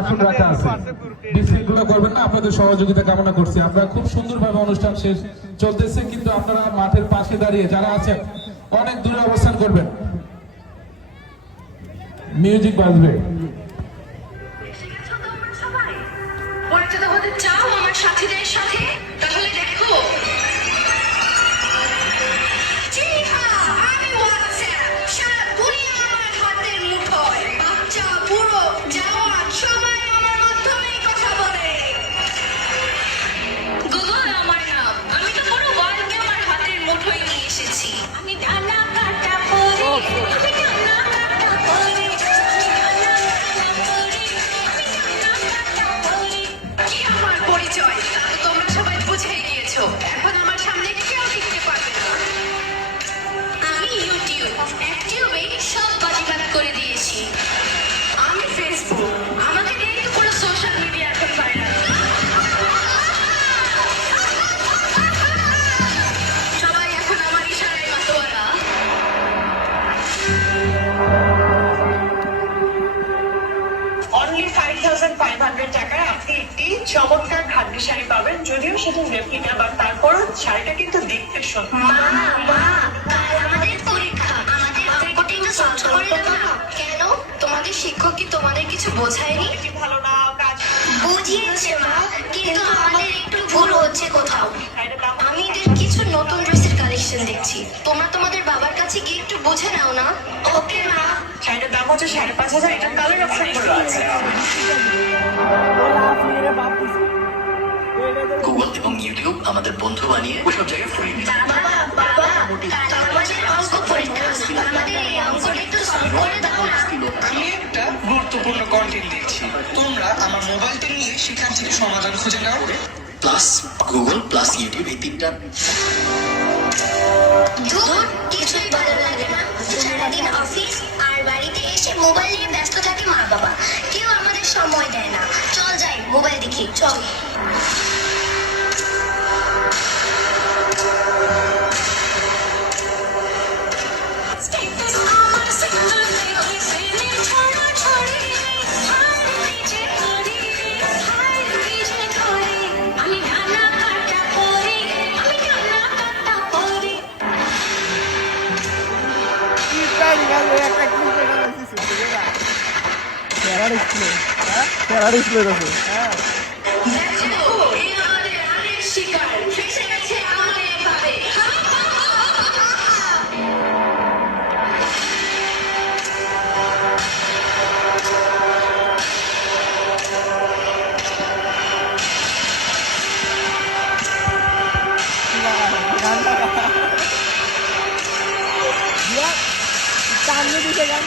আসন রাখা আছে, বিশৃঙ্খলা করবেন না, আপনাদের সহযোগিতা কামনা করছি। আমরা খুব সুন্দরভাবে অনুষ্ঠান শেষ চলতেছে, কিন্তু আপনারা মাঠের পাশে দাঁড়িয়ে যারা আছেন অনেক দূরে অবস্থান করবেন। মিউজিক বাজবে। পরিচিত হতে চাও আমার সাথীদের সাথে? তাহলে দেখো, আমি হোয়াটসঅ্যাপ, সারা দুনিয়া আমার হাতের মুঠোয়। বাচ্চা বুড়ো জওয়ান সবাই আমার মাধ্যমেই কথা বলে। গুগল আমার নাম, আমি তো পুরো ওয়ার্ল্ডকে আমার হাতের মুঠোয় নিয়ে এসেছি। আমি ডানা কাটা পরি, আমি ডানা কাটা পরি, কি আমার পরিচয় তা তো তোমরা সবাই বুঝেই গিয়েছো। এখন আমার সামনে কেউ টিকতে পারবে না। আমি ইউটিউবে সব বাজিগাত করে দিয়েছি। আমি ফেসবুক, আমাকে নিয়েই তো পুরো সোশ্যাল মিডিয়া এখন ভাইরাল। সবাই এখন আমার ইশারায় মাতোয়ারা। অনলি 5,500 টাকায় আপনি একটি চমৎকার খাদ্য শাড়ি পাবেন, যদিও সেটা রেপ্লিকা, বা তারপরও শাড়িটা কিন্তু দেখতে সুন্দর। মা কাল আমাদের পরীক্ষা, আমাদের রিপোর্টিংটা সলভ করে দাও না। কেন? তোমাদের শিক্ষক কি তোমাদের কিছু বোঝায়নি? এটি ভালো না কাজ। বুঝিয়েছে মা, কিন্তু আমাদের একটু ভুল হচ্ছে কোথাও। শাড়িটার দাম আমি এদের কিছু নতুন ড্রেসের কালেকশন দেখছি, তোমরা তোমাদের বাবার কাছে গিয়ে একটু বুঝে নাও না। ওকে মা। শাড়িটার দাম হচ্ছে 5,500। এটা কালার অপশন গুলো আছে। গুগল এবং ইউটিউব আমাদের বন্ধু বানিয়ে ওসব জায়গায় ফ্রি দিচ্ছে। বাবা বাবা, কাল আমাদের অঙ্ক পরীক্ষা, আমাদের এই অঙ্কটা একটু সলভ করে দাও না। আমি একটা গুরুত্বপূর্ণ কন্টেন্ট দেখছি, তোমরা আমার মোবাইলটা নিয়ে সেখান থেকে সমাধান খুঁজে নাও। প্লাস গুগল প্লাস ইউটিউব, এই তিনটা ধুর, কিছুই ভালো লাগে না। সারাদিন অফিস আর বাড়িতে এসে মোবাইল নিয়ে ব্যস্ত থাকে মা বাবা, কেউ আমাদের সময় দেয় না। চল যাই মোবাইল দেখি, চল। আমি ডানা কাটা পরি, আমি ডানা কাটা পরি। দেখো, এই আমাদের আরেক শিকার ফেসে গেছে আমার এভাবে। সামনে দিকে গেল